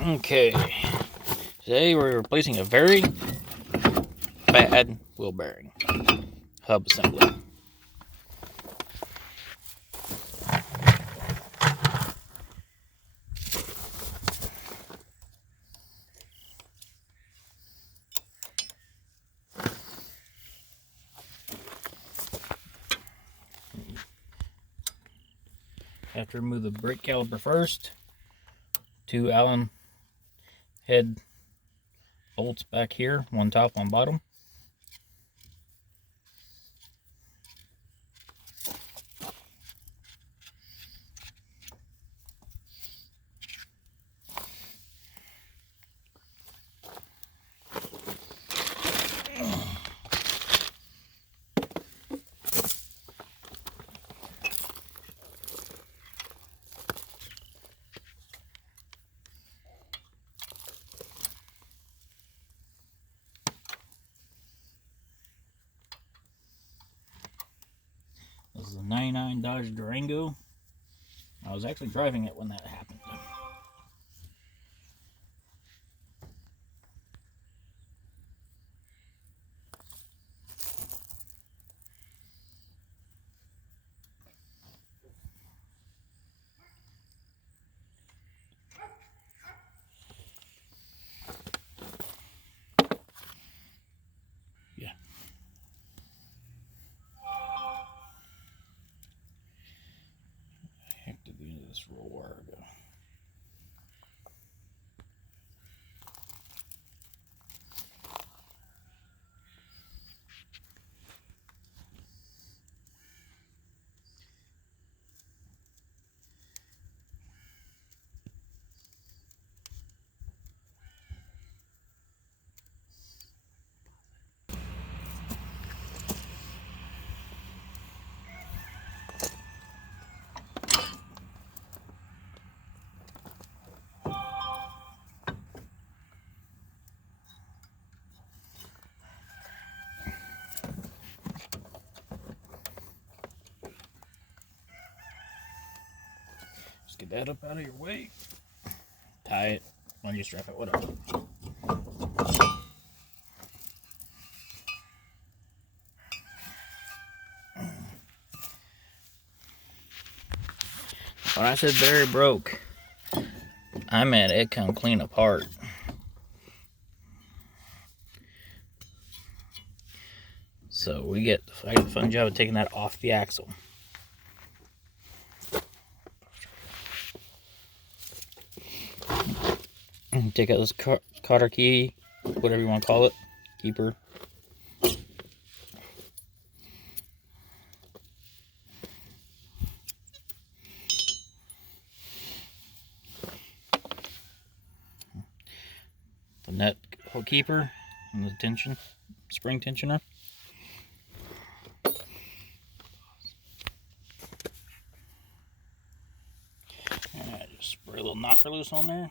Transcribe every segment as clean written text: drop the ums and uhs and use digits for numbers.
Okay, today we're replacing a very bad wheel bearing hub assembly. Have to remove the brake caliper first. 2 Allen head bolts back here, one top, one bottom. This is a 99 Dodge Durango. I was actually driving it when that happened. Yeah. Heck did the end of this roll wire go? Just get that up out of your way. Tie it, when you strap it, whatever. When I said Barry broke, I meant it come clean apart. So I get the fun job of taking that off the axle. Take out this cotter key, whatever you want to call it, keeper. The nut hole keeper and the tension, spring tensioner. And I just spray a little knocker loose on there.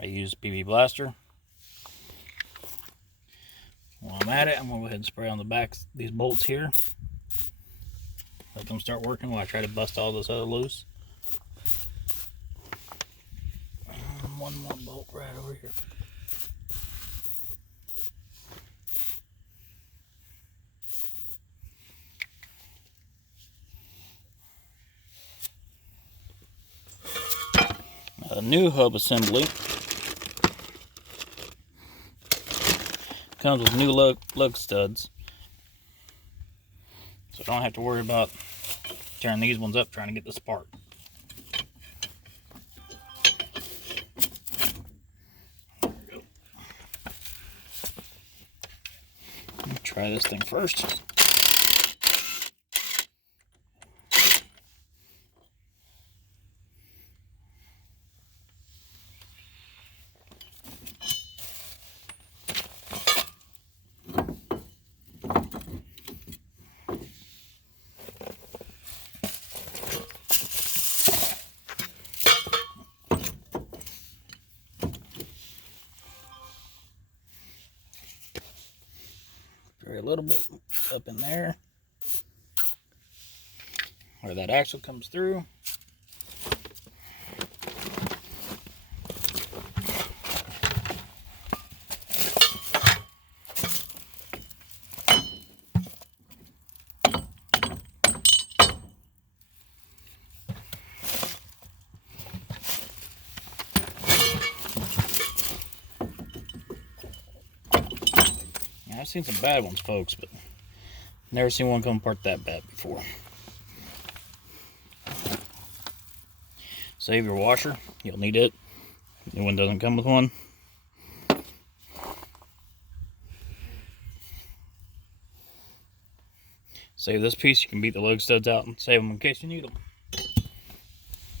I use PB Blaster. While I'm at it, I'm going to go ahead and spray on the back these bolts here. Let them start working while I try to bust all this other loose. And one more bolt right over here. A new hub assembly comes with new lug studs, so I don't have to worry about tearing these ones up trying to get this apart. There we go. Let me try this thing first. A little bit up in there where that axle comes through. I've seen some bad ones, folks, but never seen one come apart that bad before. Save your washer. You'll need it. New one doesn't come with one. Save this piece. You can beat the lug studs out and save them in case you need them.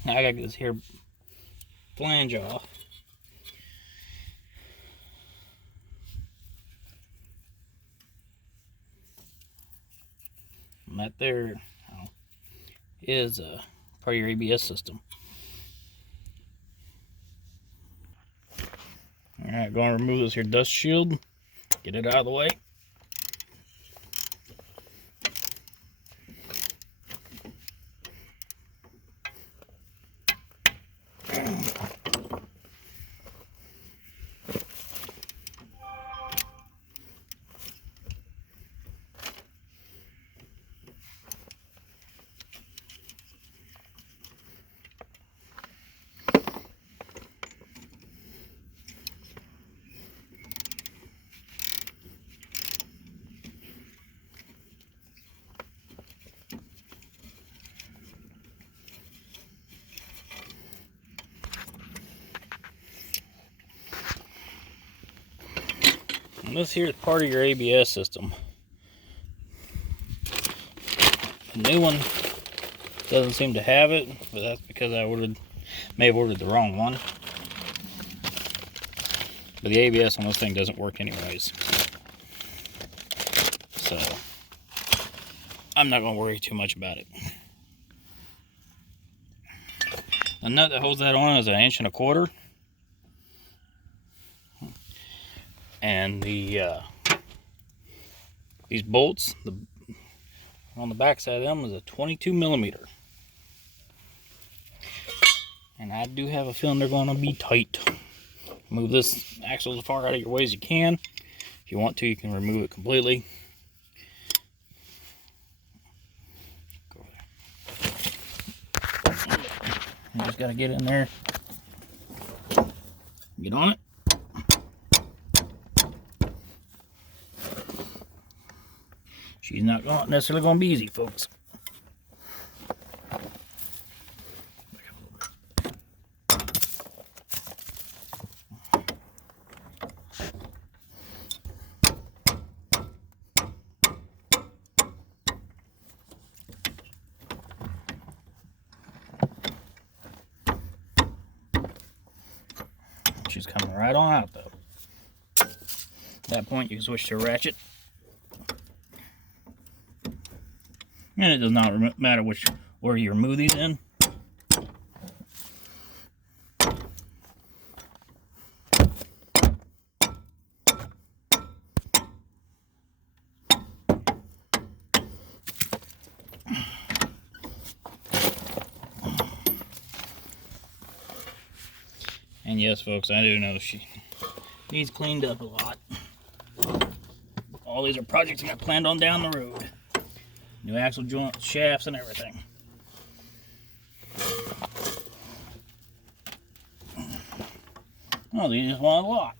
Now I gotta get this here flange off. And that there is part of your ABS system. Alright, going to remove this here dust shield. Get it out of the way. And this here is part of your ABS system. The new one doesn't seem to have it, but that's because I may have ordered the wrong one. But the ABS on this thing doesn't work anyways. So I'm not going to worry too much about it. The nut that holds that on is 1 1/4 inches. And the these bolts, on the back side of them is a 22 millimeter. And I do have a feeling they're going to be tight. Move this axle as far out of your way as you can. If you want to, you can remove it completely. Go there. You just got to get in there. Get on it. She's not necessarily going to be easy, folks. She's coming right on out, though. At that point, you can switch to a ratchet. And it does not matter which order you remove these in. And yes, folks, I do know she needs cleaned up a lot. All these are projects I got planned on down the road. New axle joints, shafts, and everything. Oh, these just want a lot.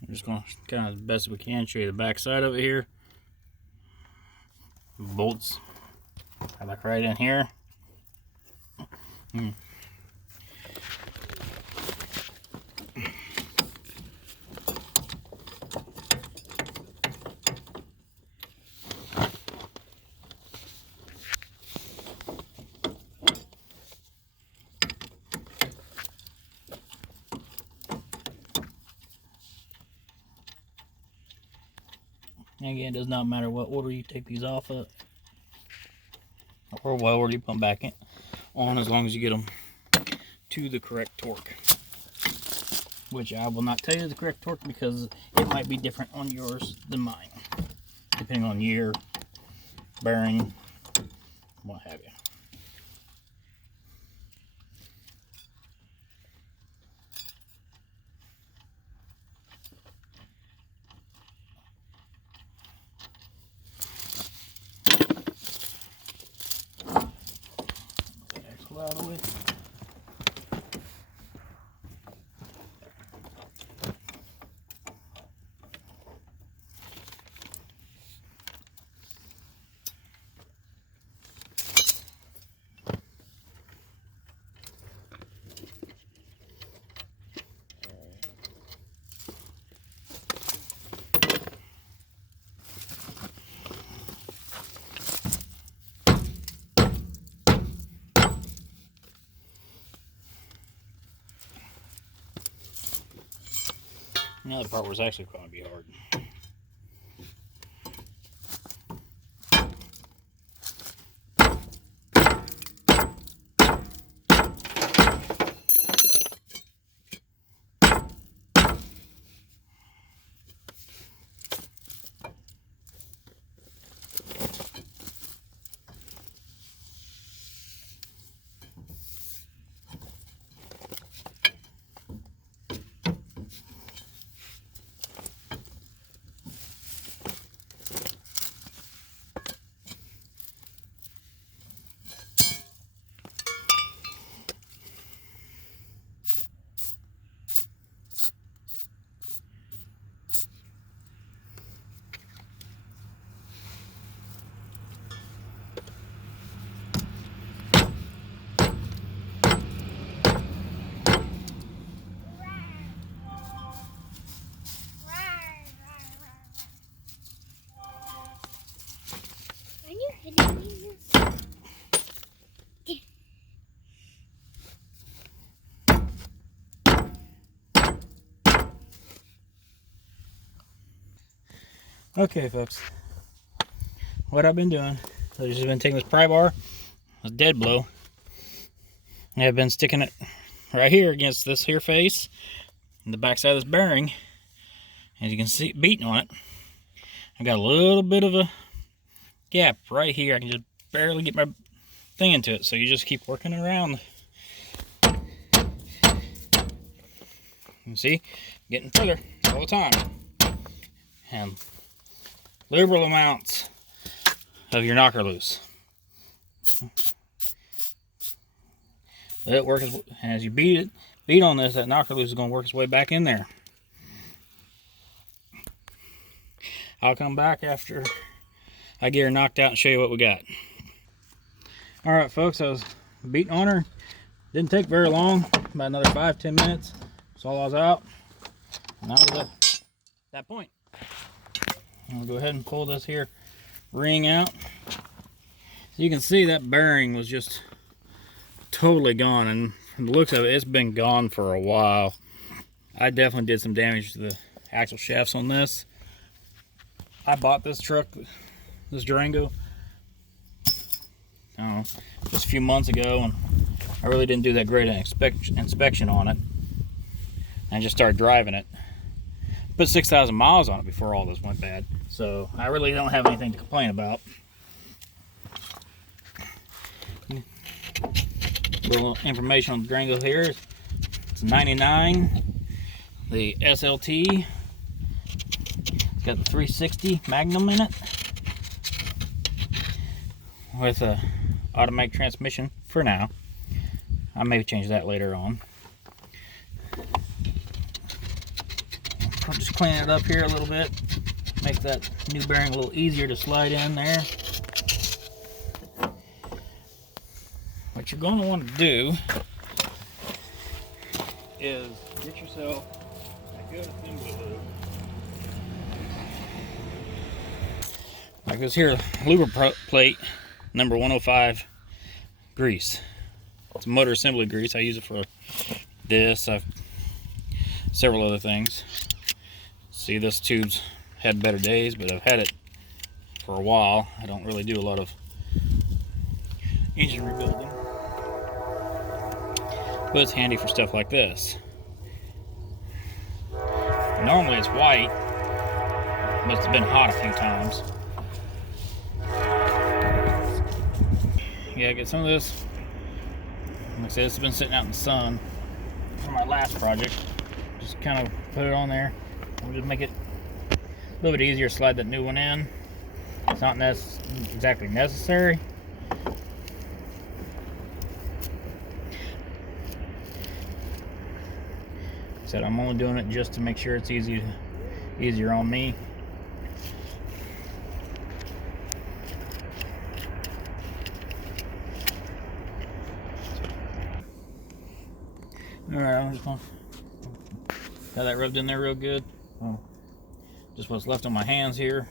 I'm just going to kind of as best we can show you the back side of it here. Bolts are like right in here. And again, it does not matter what order you take these off of, or what order you put them back in on, as long as you get them to the correct torque. Which I will not tell you the correct torque because it might be different on yours than mine, depending on year, bearing, what have you. Another part was actually going to be hard. Are you hitting me? Okay, folks. What I've been doing, I've just been taking this pry bar, this dead blow, and I've been sticking it right here against this here face, and the back side of this bearing. As you can see, beating on it, I got a little bit of a gap right here. I can just barely get my thing into it, so you just keep working around. You see, getting further all the time, and liberal amounts of your knocker loose. Let it work as you beat on this. That knocker loose is going to work its way back in there. I'll come back after I get her knocked out and show you what we got. All right, folks, I was beating on her. Didn't take very long, about another 5-10 minutes. That's all I was out. And that was at that point. I'm gonna go ahead and pull this here ring out. So you can see that bearing was just totally gone, and from the looks of it, it's been gone for a while. I definitely did some damage to the axle shafts on this. I bought this truck, this Durango, I don't know, just a few months ago, and I really didn't do that great an inspection on it. And I just started driving it. Put 6,000 miles on it before all this went bad, so I really don't have anything to complain about. A little information on the Durango here. It's 99. The SLT. It's got the 360 Magnum in it with a automatic transmission for now. I may change that later on. I'll just clean it up here a little bit, make that new bearing a little easier to slide in there. What you're going to want to do is get yourself a good assembly lube. Like this here lubricate number 105 grease. It's motor assembly grease. I use it for this. I've several other things. See, this tube's had better days, but I've had it for a while. I don't really do a lot of engine rebuilding, but it's handy for stuff like this. Normally it's white, but it's been hot a few times. Yeah, get some of this. Like I said, it's been sitting out in the sun for my last project. Just kind of put it on there. We'll just make it a little bit easier to slide that new one in. It's not exactly necessary. Like I said, I'm only doing it just to make sure it's easier on me. Alright, I'm just gonna got that rubbed in there real good. Oh, just what's left on my hands here.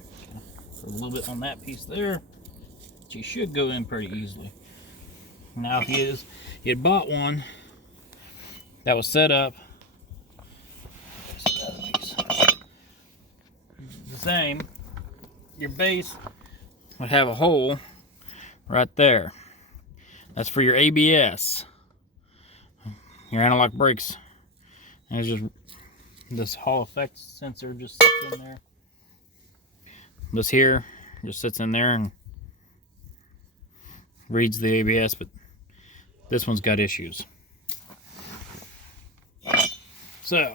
A little bit on that piece there. She should go in pretty easily. Now, if you had bought one that was set up. same, your base would have a hole right there. That's for your ABS, your analog brakes. There's just this Hall effect sensor just sits in there. This here just sits in there and reads the ABS, but this one's got issues. So,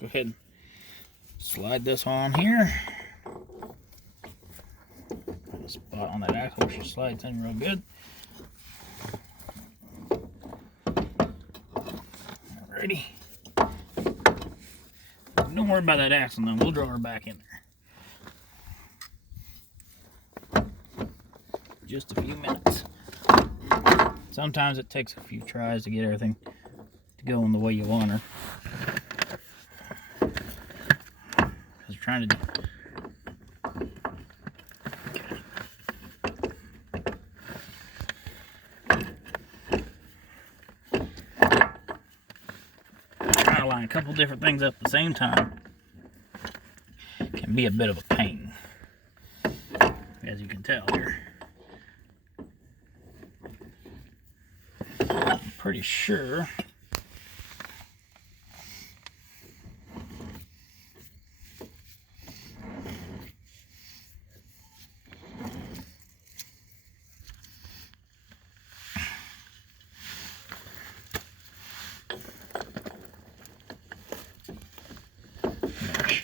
go ahead and slide this on here. Put a spot on that axle where she slides in real good. Alrighty. Don't worry about that axle now, we'll draw her back in there. Just a few minutes. Sometimes it takes a few tries to get everything to go in the way you want her. Because you're trying to line a couple different things up at the same time can be a bit of a pain, as you can tell here. I'm pretty sure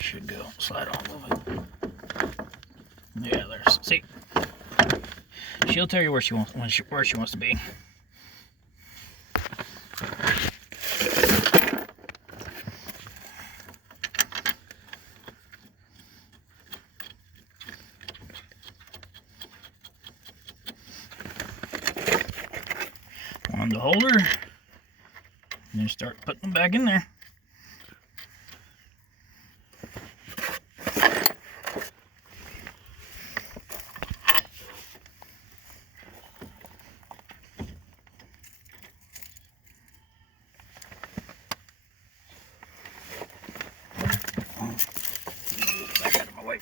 should go slide on a little bit. Yeah, there's, see, she'll tell you where she wants to be. On the holder, and then start putting them back in there. Back out of my way.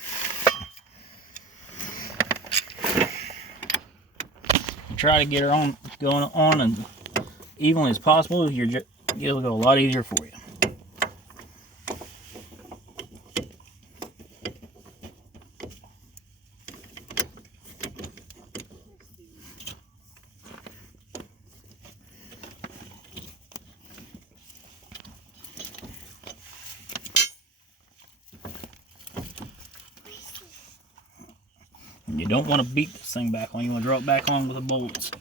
Try to get her going on as evenly as possible. It'll go a lot easier for you. You don't want to beat this thing back on. You want to draw it back on with the bolts.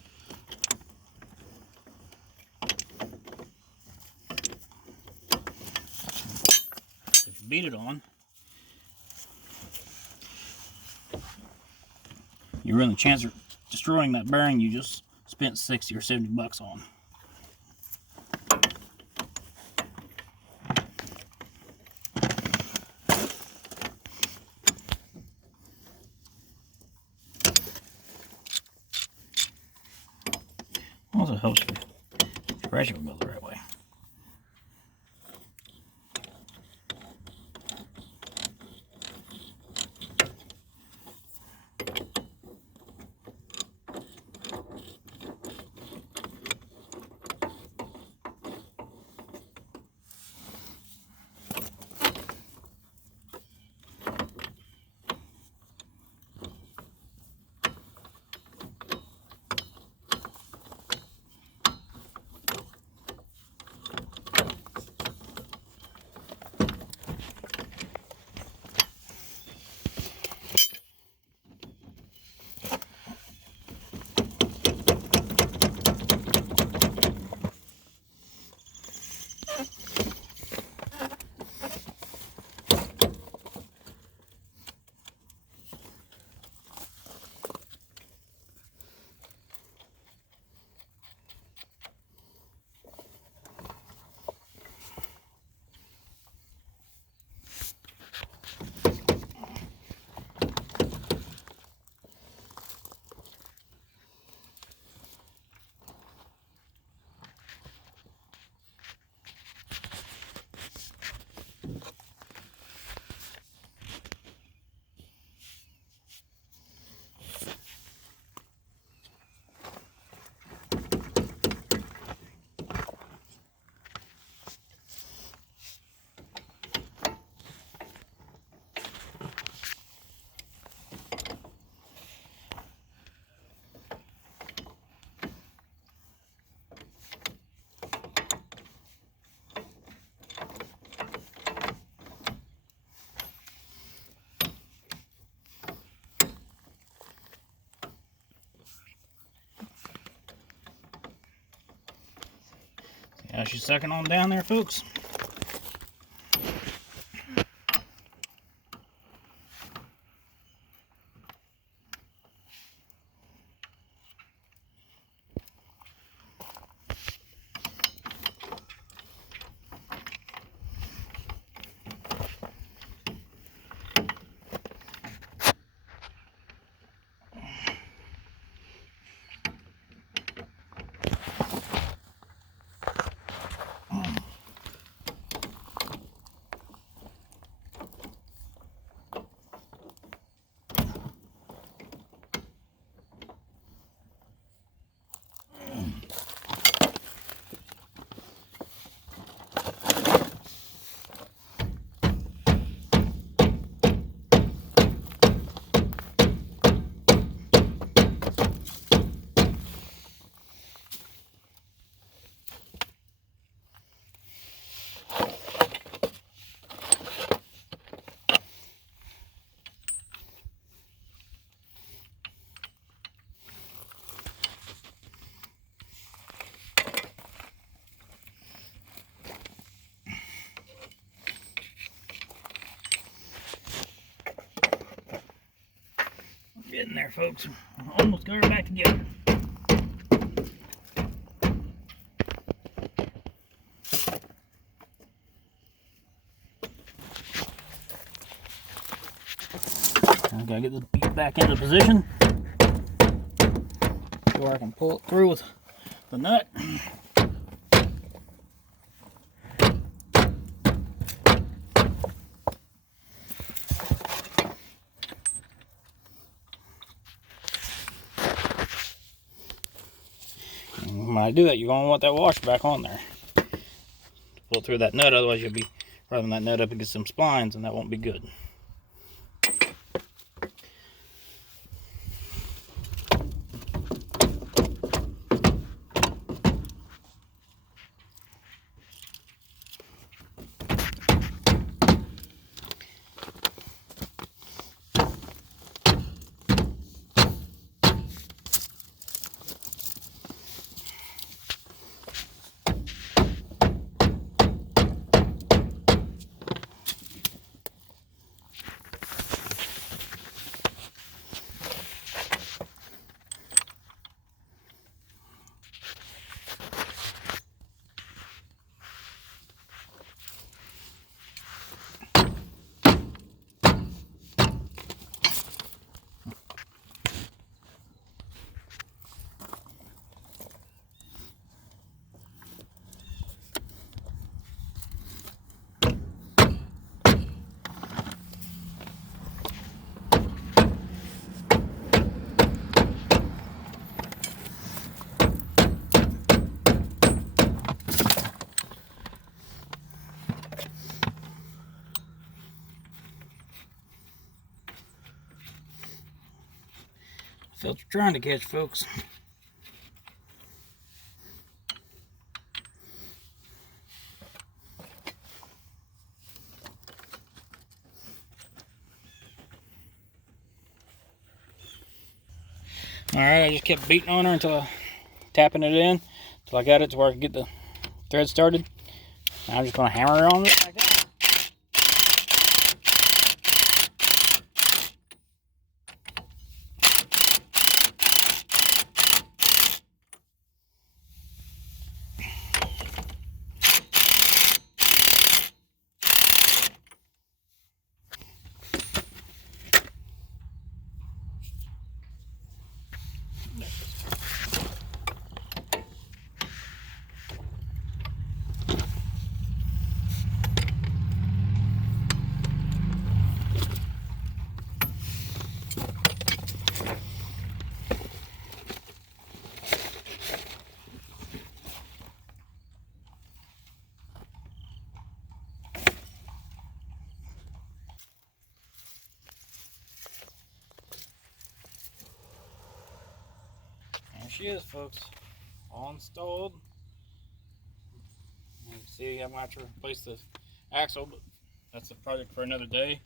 If you beat it on, you run the chance of destroying that bearing you just spent 60 or 70 bucks on. Also helps the pressure will go the right way. Now she's sucking on down there, folks. Getting there, folks. Almost got her back together. I gotta get the piece back into position so I can pull it through with the nut. When I do that, you're going to want that washer back on there to pull through that nut, otherwise you'll be rubbing that nut up against some splines and that won't be good. That's what you're trying to catch, folks. Alright, I just kept beating on her until tapping it in until I got it to where I could get the thread started. Now I'm just going to hammer her on it like that. There she is, folks, all installed. You can see I'm going to have to replace the axle, but that's a project for another day.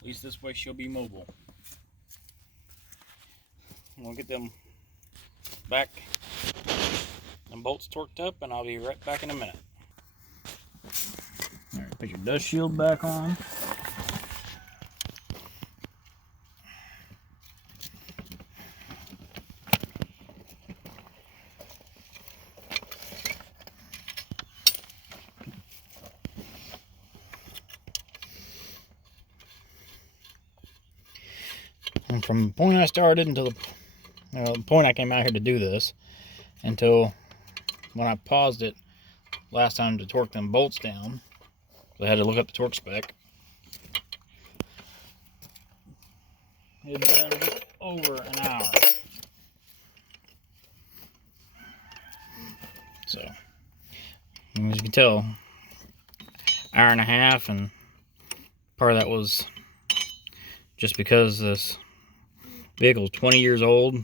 At least this way she'll be mobile. We'll get them back, them bolts torqued up, and I'll be right back in a minute. Put your dust shield back on. And from the point I started until the point I came out here to do this, until when I paused it last time to torque them bolts down, I had to look up the torque spec. It's been just over an hour. So, as you can tell, hour and a half, and part of that was just because this vehicle is 20 years old,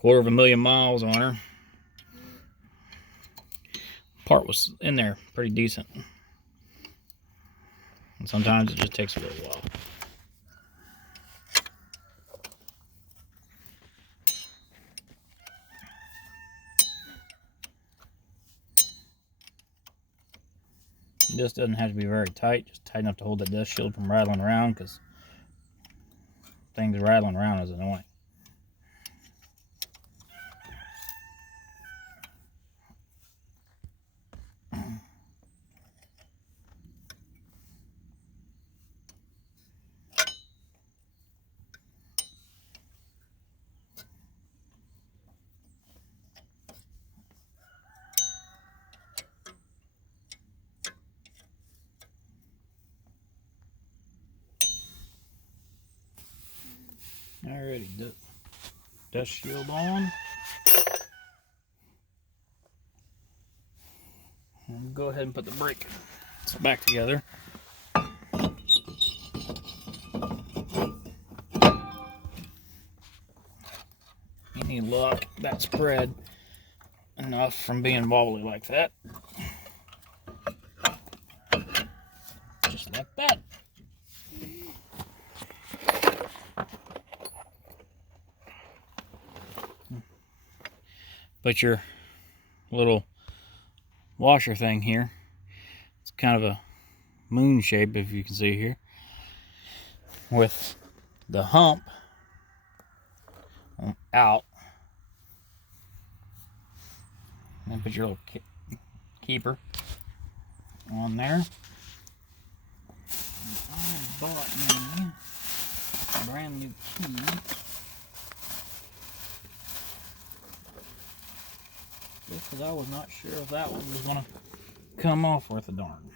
250,000 miles on her. Part was in there pretty decent, and sometimes it just takes a little while. This doesn't have to be very tight, just tight enough to hold the dust shield from rattling around, because things rattling around is annoying. Alrighty, dust shield on. And go ahead and put the brake back together. Any luck, that spread enough from being wobbly like that. Just like that. But your little washer thing here, it's kind of a moon shape, if you can see here, with the hump out. And put your little keeper on there. And I bought me a brand new key. Just because I was not sure if that one was going to come off worth a darn.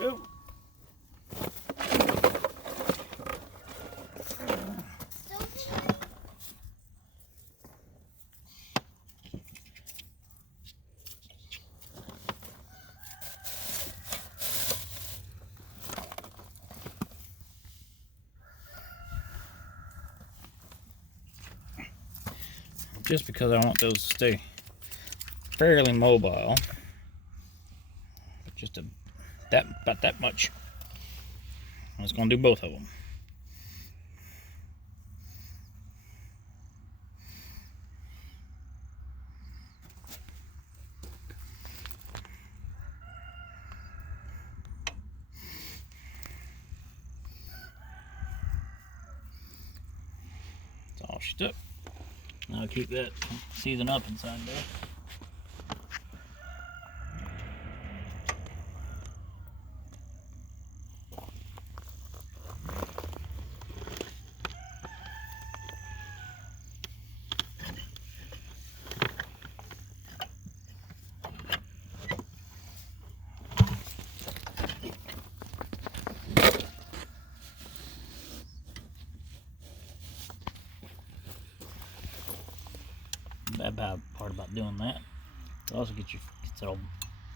Go. Just because I want those to stay fairly mobile, just about that much. I was going to do both of them. That's all she took. I'll keep that season up inside there. bad part about doing that. It also gets it all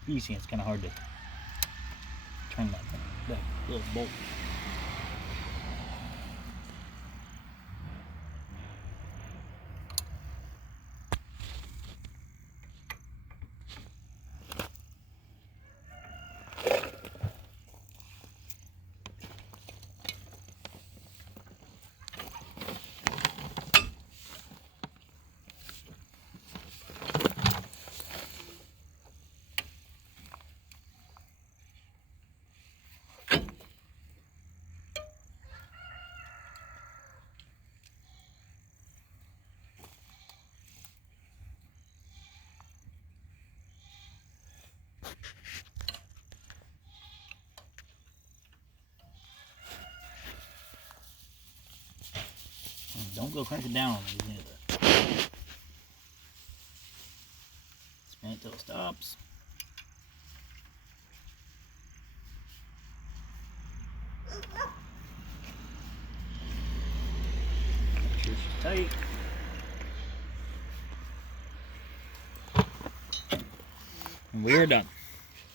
greasy. It's kind of hard to turn that little bolt. Don't go cranking down on these either. Spin it till it stops. Make sure she's tight. And we are done.